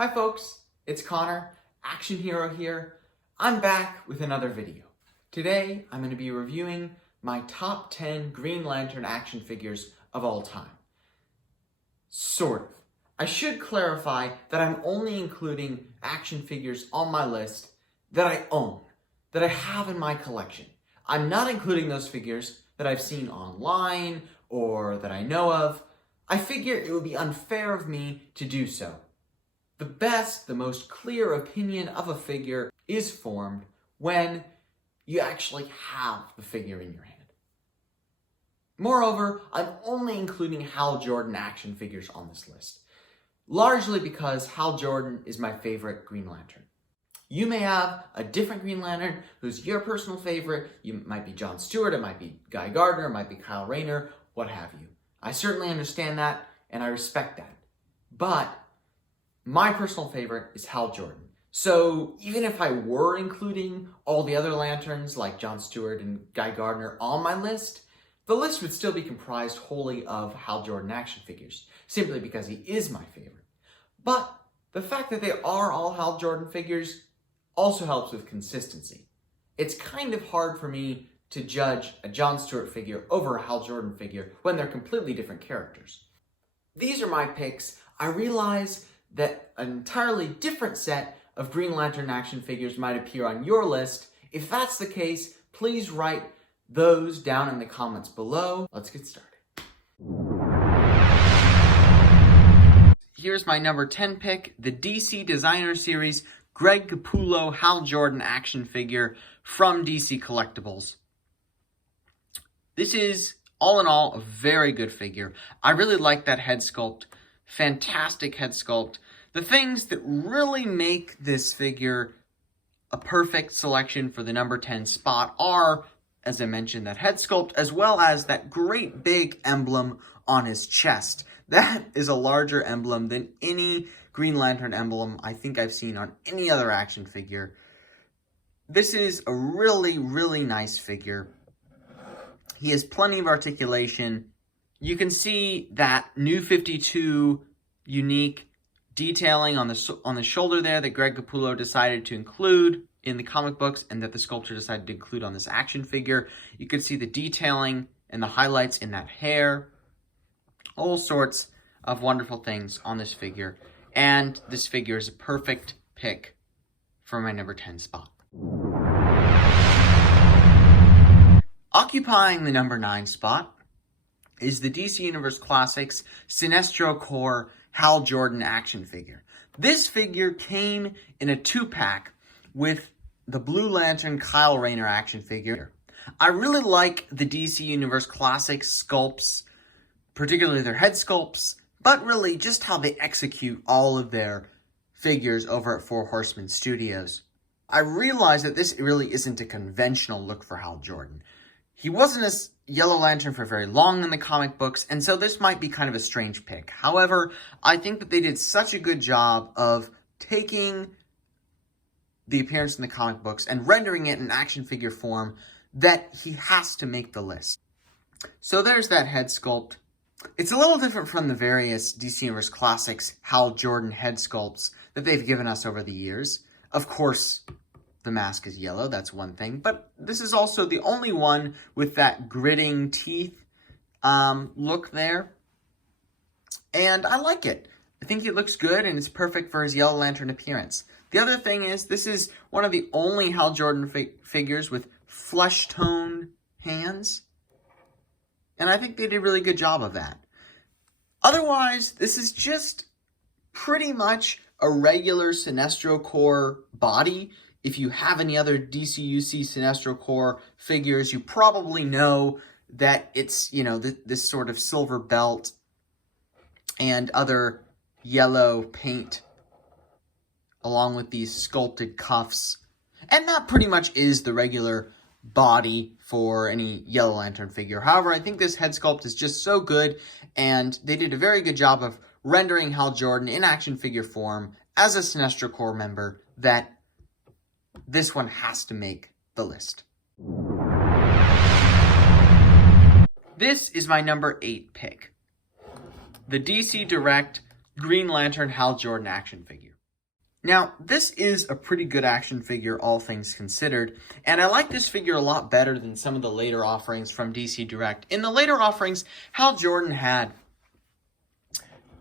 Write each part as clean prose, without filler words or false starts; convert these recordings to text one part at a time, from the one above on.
Hi folks, it's Connor, Action Hero here. I'm back with another video. Today, I'm going to be reviewing my top 10 Green Lantern action figures of all time. Sort of. I should clarify that I'm only including action figures on my list that I own, that I have in my collection. I'm not including those figures that I've seen online or that I know of. I figure it would be unfair of me to do so. The best, the most clear opinion of a figure is formed when you actually have the figure in your hand. Moreover, I'm only including Hal Jordan action figures on this list, largely because Hal Jordan is my favorite Green Lantern. You may have a different Green Lantern who's your personal favorite. You might be John Stewart, it might be Guy Gardner, it might be Kyle Rayner, what have you. I certainly understand that, and I respect that. But my personal favorite is Hal Jordan. So even if I were including all the other Lanterns like John Stewart and Guy Gardner on my list, the list would still be comprised wholly of Hal Jordan action figures, simply because he is my favorite. But the fact that they are all Hal Jordan figures also helps with consistency. It's kind of hard for me to judge a John Stewart figure over a Hal Jordan figure when they're completely different characters. These are my picks. I realize that an entirely different set of Green Lantern action figures might appear on your list. If that's the case, please write those down in the comments below. Let's get started. Here's my number 10 pick, the DC Designer Series Greg Capullo Hal Jordan action figure from DC Collectibles. This is, all in all, a very good figure. I really like that head sculpt. Fantastic head sculpt. The things that really make this figure a perfect selection for the number 10 spot are, as I mentioned, that head sculpt, as well as that great big emblem on his chest. That is a larger emblem than any Green Lantern emblem I think I've seen on any other action figure. This is a really, really nice figure. He has plenty of articulation. You can see that New 52 unique detailing on the shoulder there that Greg Capullo decided to include in the comic books and that the sculptor decided to include on this action figure. You can see the detailing and the highlights in that hair. All sorts of wonderful things on this figure. And this figure is a perfect pick for my number 10 spot. Occupying the number 9 spot is the DC Universe Classics Sinestro Corps Hal Jordan action figure. This figure came in a 2-pack with the Blue Lantern Kyle Rayner action figure. I really like the DC Universe Classics sculpts, particularly their head sculpts, but really just how they execute all of their figures over at Four Horsemen Studios. I realize that this really isn't a conventional look for Hal Jordan. He wasn't a Yellow Lantern for very long in the comic books, and so this might be kind of a strange pick. However, I think that they did such a good job of taking the appearance in the comic books and rendering it in action figure form that he has to make the list. So there's that head sculpt. It's a little different from the various DC Universe Classics Hal Jordan head sculpts that they've given us over the years. Of course, the mask is yellow, that's one thing, but this is also the only one with that gritting teeth look there. And I like it. I think it looks good and it's perfect for his Yellow Lantern appearance. The other thing is, this is one of the only Hal Jordan figures with flesh-toned hands. And I think they did a really good job of that. Otherwise, this is just pretty much a regular Sinestro Corps body. If you have any other DCUC Sinestro Corps figures, you probably know that it's, this sort of silver belt and other yellow paint along with these sculpted cuffs. And that pretty much is the regular body for any Yellow Lantern figure. However, I think this head sculpt is just so good, and they did a very good job of rendering Hal Jordan in action figure form as a Sinestro Corps member that this one has to make the list. This is my number 8 pick. The DC Direct Green Lantern Hal Jordan action figure. Now, this is a pretty good action figure, all things considered, and I like this figure a lot better than some of the later offerings from DC Direct. In the later offerings, Hal Jordan had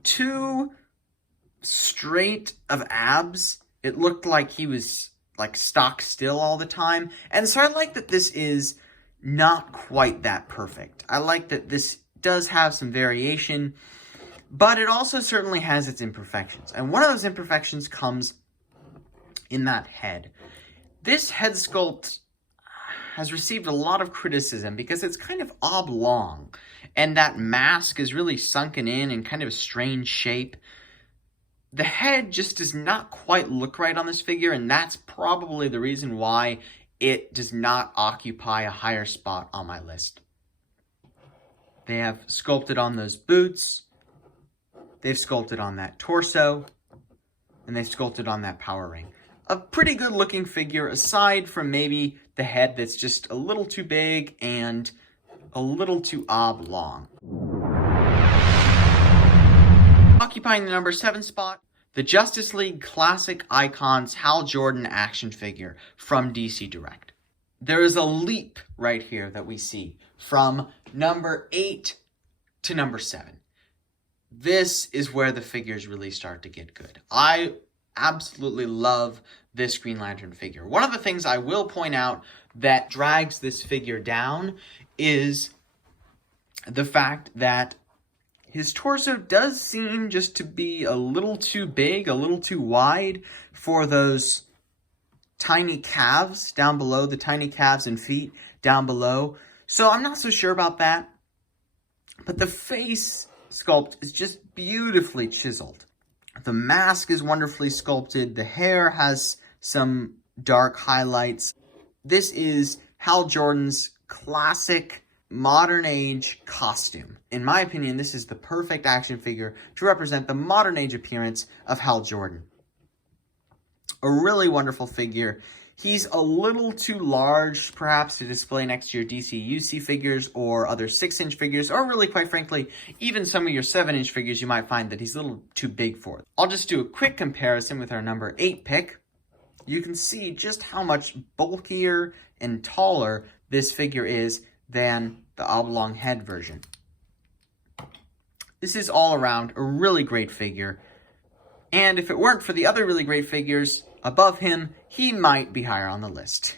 two straight of abs. It looked like he was like stock still all the time, and so I like that this is not quite that perfect. I like that this does have some variation, but it also certainly has its imperfections. And one of those imperfections comes in that head. This head sculpt has received a lot of criticism because it's kind of oblong. And that mask is really sunken in kind of a strange shape. The head just does not quite look right on this figure, and that's probably the reason why it does not occupy a higher spot on my list. They have sculpted on those boots. They've sculpted on that torso, and they've sculpted on that power ring. A pretty good looking figure, aside from maybe the head that's just a little too big and a little too oblong. Occupying the number 7 spot, the Justice League Classic Icons Hal Jordan action figure from DC Direct. There is a leap right here that we see from number 8 to number 7. This is where the figures really start to get good. I absolutely love this Green Lantern figure. One of the things I will point out that drags this figure down is the fact that his torso does seem just to be a little too big, a little too wide for those tiny calves down below, the tiny calves and feet down below. So I'm not so sure about that. But the face sculpt is just beautifully chiseled. The mask is wonderfully sculpted. The hair has some dark highlights. This is Hal Jordan's classic modern age costume. In my opinion, this is the perfect action figure to represent the modern age appearance of Hal Jordan. A really wonderful figure. He's a little too large, perhaps, to display next to your DC UC figures or other 6-inch figures, or really, quite frankly, even some of your 7-inch figures, you might find that he's a little too big for. I'll just do a quick comparison with our number 8 pick. You can see just how much bulkier and taller this figure is than the oblong head version. This is all around a really great figure, and if it weren't for the other really great figures above him, he might be higher on the list.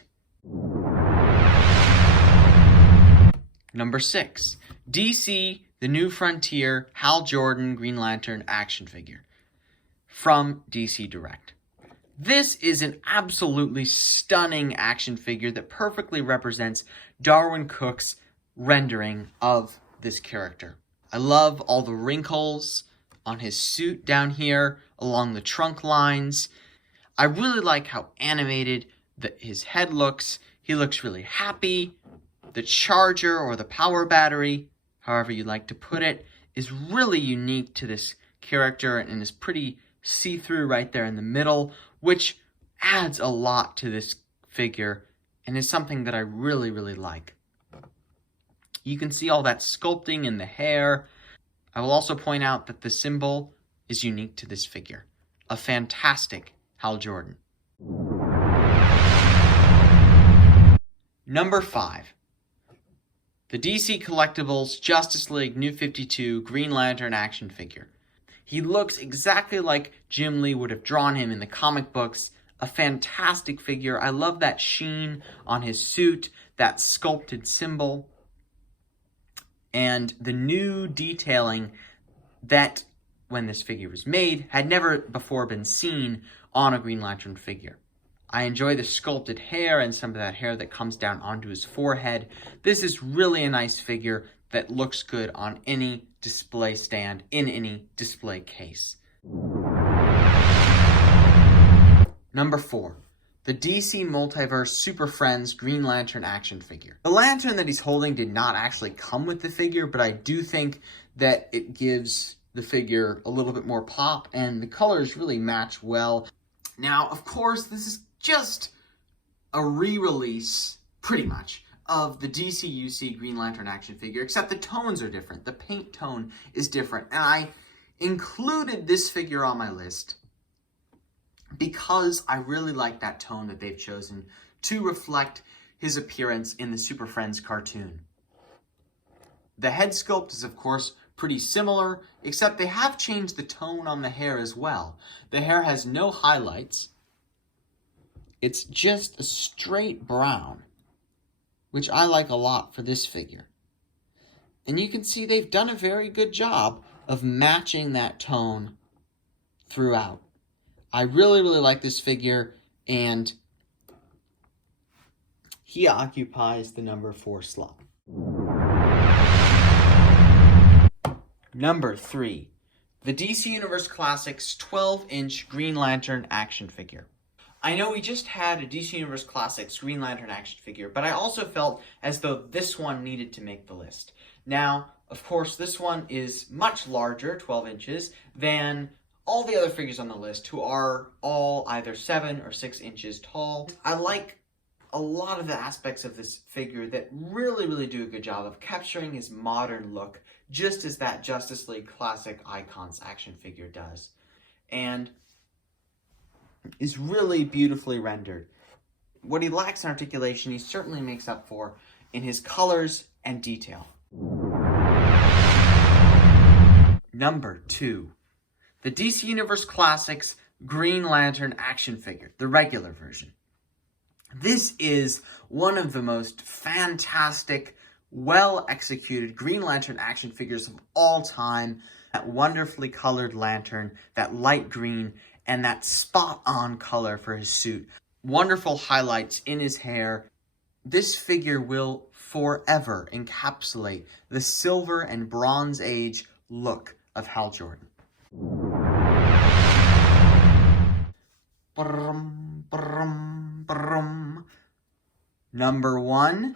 Number 6, DC The New Frontier Hal Jordan Green Lantern action figure from DC Direct. This is an absolutely stunning action figure that perfectly represents Darwyn Cooke's rendering of this character. I love all the wrinkles on his suit down here along the trunk lines. I really like how animated his head looks. He looks really happy. The charger or the power battery, however you like to put it, is really unique to this character and is pretty see-through right there in the middle, which adds a lot to this figure and is something that I really, really like. You can see all that sculpting in the hair. I will also point out that the symbol is unique to this figure. A fantastic Hal Jordan. Number 5. The DC Collectibles Justice League New 52 Green Lantern action figure. He looks exactly like Jim Lee would have drawn him in the comic books. A fantastic figure. I love that sheen on his suit, that sculpted symbol, and the new detailing that, when this figure was made, had never before been seen on a Green Lantern figure. I enjoy the sculpted hair and some of that hair that comes down onto his forehead. This is really a nice figure that looks good on any display stand, in any display case. Number 4. The DC Multiverse Super Friends Green Lantern action figure. The lantern that he's holding did not actually come with the figure, but I do think that it gives the figure a little bit more pop, and the colors really match well. Now, of course, this is just a re-release, pretty much, of the DC UC Green Lantern action figure, except the tones are different. The paint tone is different, and I included this figure on my list because I really like that tone that they've chosen to reflect his appearance in the Super Friends cartoon. The head sculpt is, of course, pretty similar, except they have changed the tone on the hair as well. The hair has no highlights. It's just a straight brown, which I like a lot for this figure. And you can see they've done a very good job of matching that tone throughout. I really, really like this figure, and he occupies the number 4 slot. Number 3, the DC Universe Classics 12-inch Green Lantern action figure. I know we just had a DC Universe Classics Green Lantern action figure, but I also felt as though this one needed to make the list. Now, of course, this one is much larger, 12 inches, than all the other figures on the list, who are all either 7 or 6 inches tall. I like a lot of the aspects of this figure that really, really do a good job of capturing his modern look, just as that Justice League Classic Icons action figure does. And is really beautifully rendered. What he lacks in articulation, he certainly makes up for in his colors and detail. Number 2, the DC Universe Classics Green Lantern action figure, the regular version. This is one of the most fantastic, well-executed Green Lantern action figures of all time. That wonderfully colored lantern, that light green, and that spot-on color for his suit. Wonderful highlights in his hair. This figure will forever encapsulate the Silver and Bronze Age look of Hal Jordan. Brum, brum, brum. Number 1,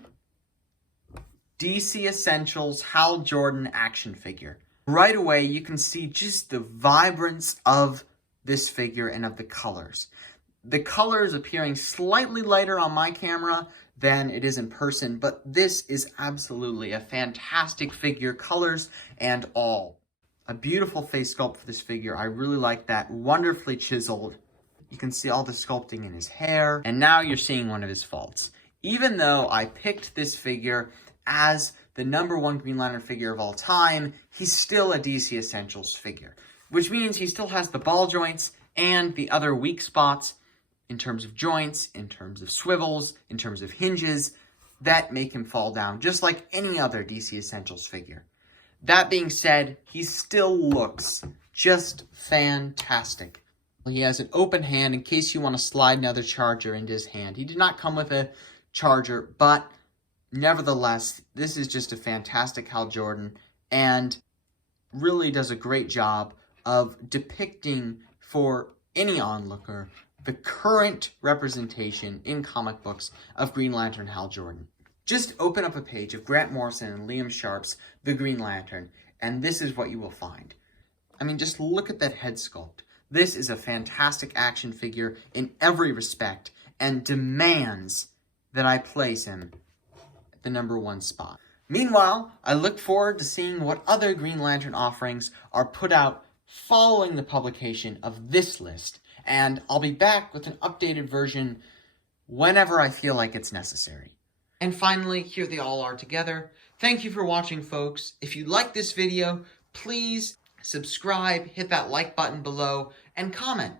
DC Essentials Hal Jordan action figure. Right away, you can see just the vibrance of this figure and of the colors. The color is appearing slightly lighter on my camera than it is in person, but this is absolutely a fantastic figure, colors and all. A beautiful face sculpt for this figure. I really like that. Wonderfully chiseled. You can see all the sculpting in his hair. And now you're seeing one of his faults. Even though I picked this figure as the number 1 Green Lantern figure of all time, he's still a DC Essentials figure, which means he still has the ball joints and the other weak spots in terms of joints, in terms of swivels, in terms of hinges, that make him fall down, just like any other DC Essentials figure. That being said, he still looks just fantastic. He has an open hand in case you want to slide another charger into his hand. He did not come with a charger, but nevertheless, this is just a fantastic Hal Jordan, and really does a great job of depicting for any onlooker the current representation in comic books of Green Lantern Hal Jordan. Just open up a page of Grant Morrison and Liam Sharp's The Green Lantern, and this is what you will find. I mean, just look at that head sculpt. This is a fantastic action figure in every respect, and demands that I place him at the number 1 spot. Meanwhile, I look forward to seeing what other Green Lantern offerings are put out following the publication of this list, and I'll be back with an updated version whenever I feel like it's necessary. And finally, here they all are together. Thank you for watching, folks. If you like this video, please subscribe, hit that like button below, and comment.